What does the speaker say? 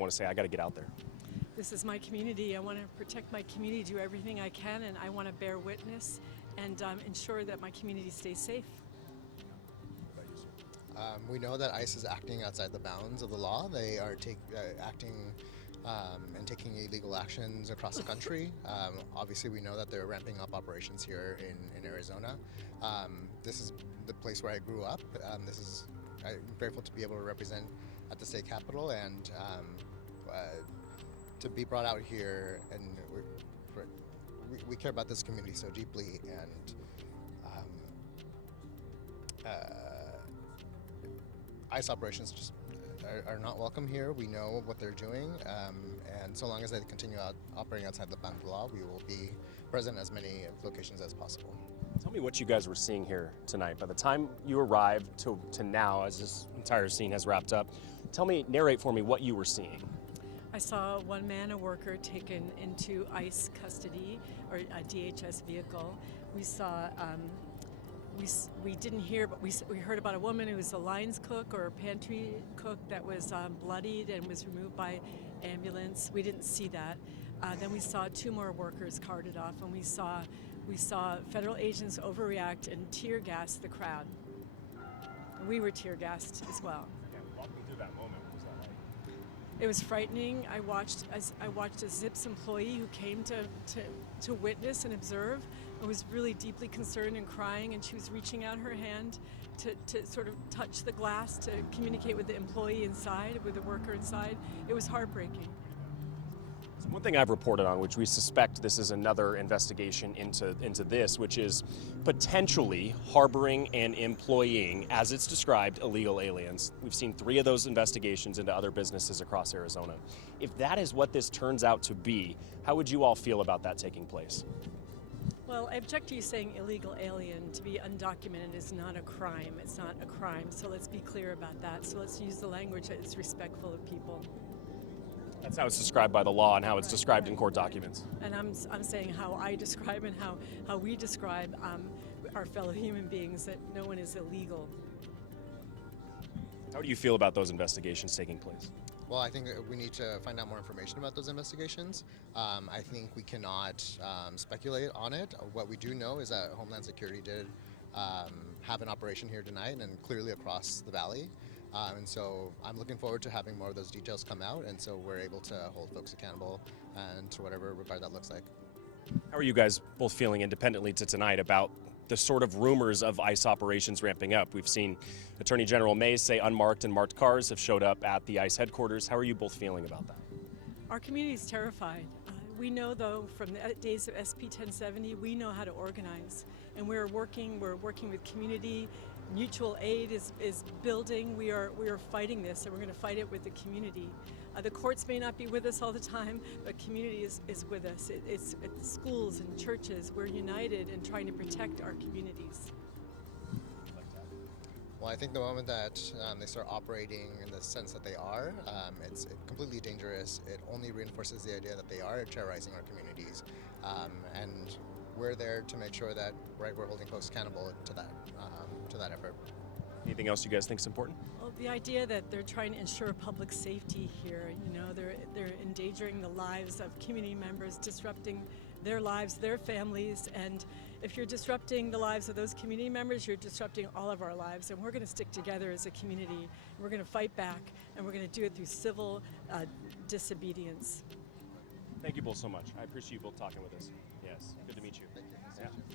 want to say, I got to get out there? This is my community. I want to protect my community, do everything I can, and I want to bear witness and ensure that my community stays safe. We know that ICE is acting outside the bounds of the law. They are acting and taking illegal actions across the country. Obviously, we know that they're ramping up operations here in Arizona. This is the place where I grew up. I'm grateful to be able to represent at the state capitol and to be brought out here. And we care about this community so deeply, and ICE operations just are not welcome here. We know what they're doing, and so long as they continue operating outside the bounds of the law, we will be present in as many locations as possible. Tell me what you guys were seeing here tonight. By the time you arrived to now, as this entire scene has wrapped up, narrate for me what you were seeing. I saw one man, a worker, taken into ICE custody, or a DHS vehicle. We saw, we didn't hear, but we heard about a woman who was a lines cook or a pantry cook that was bloodied and was removed by ambulance. We didn't see that. Then we saw 2 more workers carted off, and we saw federal agents overreact and tear gas the crowd. We were tear gassed as well. Yeah, walk me through that moment. What was that like? It was frightening. I watched a ZIPS employee who came to witness and observe and was really deeply concerned and crying, and she was reaching out her hand to sort of touch the glass to communicate with the employee inside, with the worker inside. It was heartbreaking. So one thing I've reported on, which we suspect this is another investigation into this, which is potentially harboring and employing, as it's described, illegal aliens. We've seen 3 of those investigations into other businesses across Arizona. If that is what this turns out to be, how would you all feel about that taking place? Well, I object to you saying illegal alien. To be undocumented is not a crime. It's not a crime, so let's be clear about that. So let's use the language that is respectful of people. That's how it's described by the law and how it's described in court documents. And I'm saying how I describe and how we describe our fellow human beings, that no one is illegal. How do you feel about those investigations taking place? Well, I think we need to find out more information about those investigations. I think we cannot speculate on it. What we do know is that Homeland Security did have an operation here tonight and clearly across the valley. And so I'm looking forward to having more of those details come out, and so we're able to hold folks accountable and to whatever regard that looks like. How are you guys both feeling independently to tonight about the sort of rumors of ICE operations ramping up? We've seen Attorney General Mays say unmarked and marked cars have showed up at the ICE headquarters. How are you both feeling about that? Our community is terrified. We know, though, from the days of SP 1070, we know how to organize, and we're working with community. Mutual aid is building. We are fighting this, and we're going to fight it with the community. The courts may not be with us all the time, but community is with us. It's at the schools and churches. We're united in trying to protect our communities. Well, I think the moment that they start operating in the sense that they are, it's completely dangerous. It only reinforces the idea that they are terrorizing our communities, and we're there to make sure that we're holding folks accountable to that effort. Anything else you guys think is important? Well, the idea that they're trying to ensure public safety here, they're endangering the lives of community members, disrupting their lives, their families, and if you're disrupting the lives of those community members, you're disrupting all of our lives, and we're going to stick together as a community. We're going to fight back, and we're going to do it through civil disobedience. Thank you both so much. I appreciate you both talking with us. Yes, good to meet you. Thank you. Yeah.